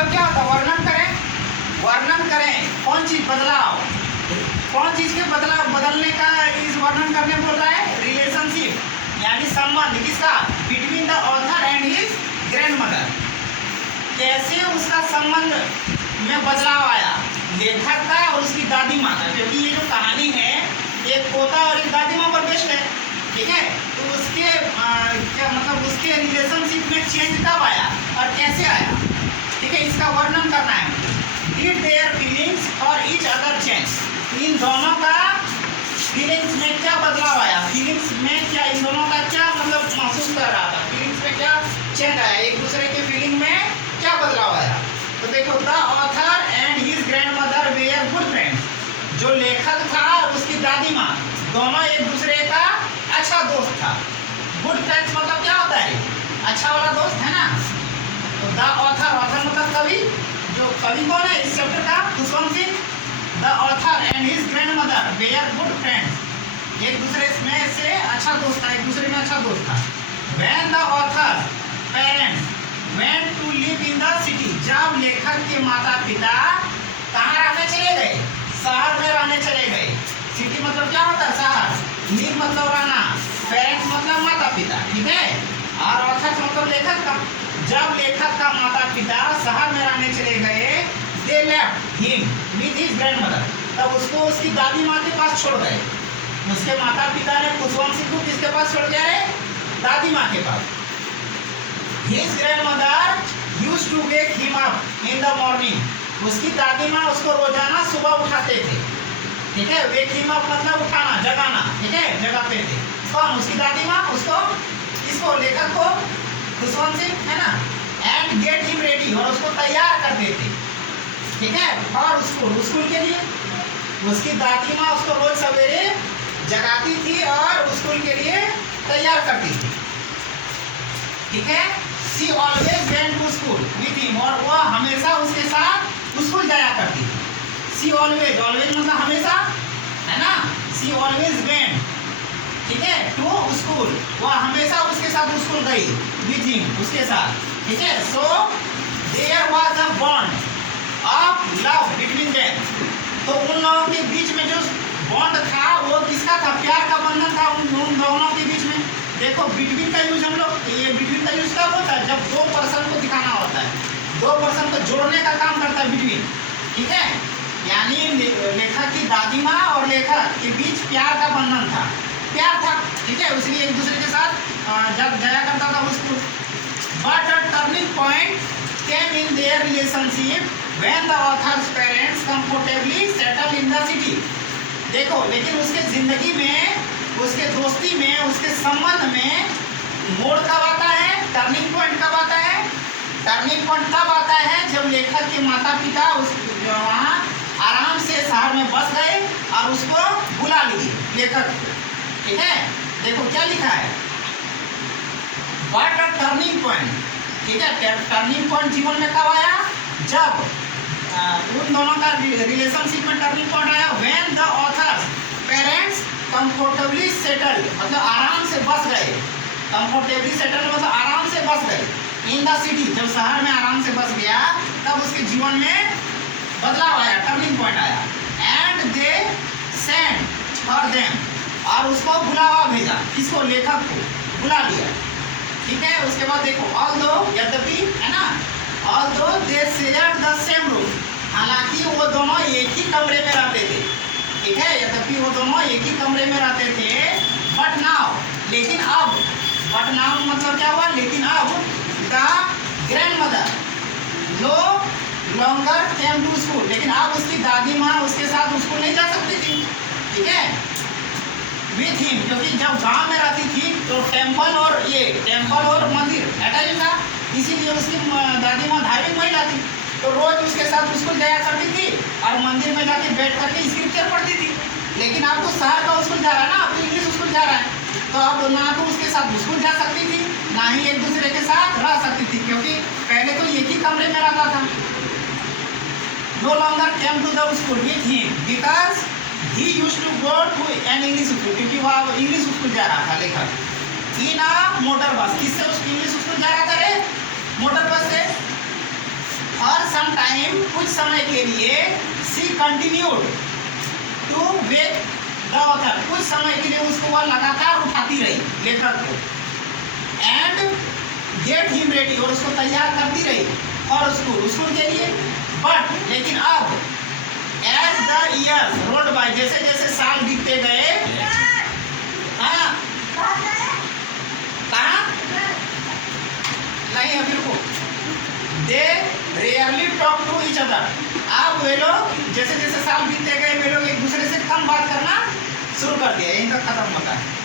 मतलब क्या होता है? वर्णन करें, वर्णन करें कौन चीज बदलाव, कौन चीज के बदलने का इस वर्णन करने बोल रहा है? रिलेशनशिप, यानी संबंध किसका? Between the author and his grandmother. कैसे उसका संबंध में बदलाव आया लेखक का और उसकी दादी माँ का, क्योंकि ये जो कहानी है एक पोता और एक दादी माँ पर बेस्ड है, ठीक है। तो उसके क्या मतलब उसके रिलेशनशिप में चेंज कब आया और कैसे आया, ठीक है, इसका वर्णन करना है। Did their feelings for each other change? इन दोनों का फीलिंग्स में क्या बदलाव आया, फीलिंग्स में क्या इन दोनों का क्या मतलब महसूस कर रहा था, फीलिंग्स में क्या चेंज आया, एक दूसरे के फीलिंग में क्या बदलाव आया। तो देखो, the author and his grandmother were good friends. जो लेखक था और उसकी दादी माँ दोनों एक दूसरे का अच्छा दोस्त था। गुड फ्रेंड्स मतलब क्या होता है? अच्छा वाला दोस्त है ना। तो द ऑथर, ऑथर मतलब कवि, जो कवि कौन है इस चैप्टर का? Khushwant Singh. The author and his grandmother were good friends. एक दूसरे में से अच्छा दोस्त था, एक दूसरे में अच्छा दोस्त था। When the author parents went to live in the city. जब लेखक के माता पिता कहाँ रहने चले गए? शहर में रहने चले गए। सिटी मतलब क्या होता है? शहर। लिव मतलब रहना, पेरेंट्स मतलब माता पिता, ठीक है, और ऑथर मतलब लेखक का। जब लेखक का माता पिता शहर में रहने चले गए, they left him with his grandmother. तब उसको उसकी दादी माँ के पास छोड़ गए। उसके माता पिता ने खुशवंत सिंह को किसके पास छोड़ गया है? दादी माँ के पास। His grandmother used to wake him up in the morning. उसकी दादी माँ उसको रोजाना सुबह उठाते थे, ठीक है। wake him up मतलब उठाना, जगाना, ठीक है, जगाते थे। कौन? उसकी दादी माँ उसको, इसको लेखक को, खुशवंत सिंह, है ना। and get him ready, और उसको तैयार करते थे, ठीक है, और स्कूल के लिए। उसकी दादी माँ उसको रोज सवेरे जगाती थी और स्कूल के लिए तैयार करती थी, ठीक है। She always went to school with him, और वह हमेशा उसके साथ स्कूल जाया करती थी। She always, always मतलब हमेशा, है ना। She always went, ठीक है, to school, वह हमेशा उसके साथ स्कूल गई, with him, उसके साथ, ठीक है। So there was a bond of love between them। तो उन लोगों के बीच में जो बॉन्ड था वो किसका था? प्यार का बंधन था उन दोनों के बीच में। देखो, बिटवीन का यूज हम लोग, ये बिटवीन का यूज कब होता है? जब दो पर्सन को दिखाना होता है, दो पर्सन को जोड़ने का काम करता है बिटवीन, ठीक है। यानी लेखक की दादी माँ और लेखक के बीच प्यार का बंधन था, प्यार था, ठीक है, इसलिए एक दूसरे के साथ जब जाया करता था उसको। But a turning point came in their relationship when the author's parents comfortably settled in the city। देखो, लेकिन उसके जिंदगी में, उसके दोस्ती में, उसके संबंध में मोड़ कब आता है? टर्निंग पॉइंट कब आता है? टर्निंग पॉइंट तब आता है जब लेखक के माता पिता उस वहाँ आराम से शहर में बस गए और उसको बुला लिए, लेखक, ठीक है। देखो क्या लिखा है, बट अ टर्निंग पॉइंट, ठीक है। टर्निंग पॉइंट जीवन में कब आया? जब उन दोनों का रिलेशनशिप में टर्निंग पॉइंट आया when the author's parents comfortably settled, मतलब आराम से बस गए। कंफर्टेबली सेटल्ड मतलब आराम से बस गए इन द सिटी। जब शहर में आराम से बस गया तब उसके जीवन में बदलाव आया, टर्निंग पॉइंट आया। And they send for them, और उसको बुलावा भेजा, किसको? लेखक को बुला लिया, ठीक है। उसके बाद देखो, ऑल्दो, यद्यपि, है ना, although they shared the same room, हालांकि वो दोनों एक ही कमरे में रहते थे, ठीक है, यद्यपि वो दोनों एक ही कमरे में रहते थे। बट नाउ, लेकिन अब, बट नाउ मतलब क्या हुआ? लेकिन अब the grandmother no longer came to school, लेकिन अब उसकी दादी माँ उसके साथ स्कूल नहीं जा सकती थी, ठीक है, विथ हिम, क्योंकि जब गांव में रहती थी तो टेम्पल और मंदिर अटैच था, इसीलिए उसकी दादी माँ धार्मिक महिला थी, तो रोज उसके साथ स्कूल जाया करती थी और मंदिर में जाके बैठ करके स्क्रिप्चर पढ़ती थी। लेकिन अब तो शहर का स्कूल जा रहा है ना, अब तो इंग्लिश स्कूल जा रहा है, तो अब ना तो उसके साथ स्कूल जा सकती थी, ना ही एक दूसरे के साथ रह सकती थी, क्योंकि पहले तो एक ही कमरे में रहता था। No longer came to the school with him because he used to go to an English school, क्योंकि वह इंग्लिश स्कूल जा रहा था लेखक इन मोटर बस। किससे उस इंग्लिश स्कूल जा रहा था रे? मोटर बस से। हर टाइम कुछ समय के लिए she continued to wake the author, कुछ समय के लिए उसको वह लगातार उठाती रही लेखक को, एंड गेट हिम रेडी, और उसको तैयार करती रही फॉर स्कूल, स्कूल के लिए। बट लेकिन अब as the years rolled by, जैसे जैसे साल बीतते गए, हाँ कहाँ नहीं अभी रुको, they rarely talk to each other, अब वे लोग जैसे जैसे साल बीतते गए वे लोग एक दूसरे से कम बात करना शुरू कर दिया, यहीं तक खत्म होता है।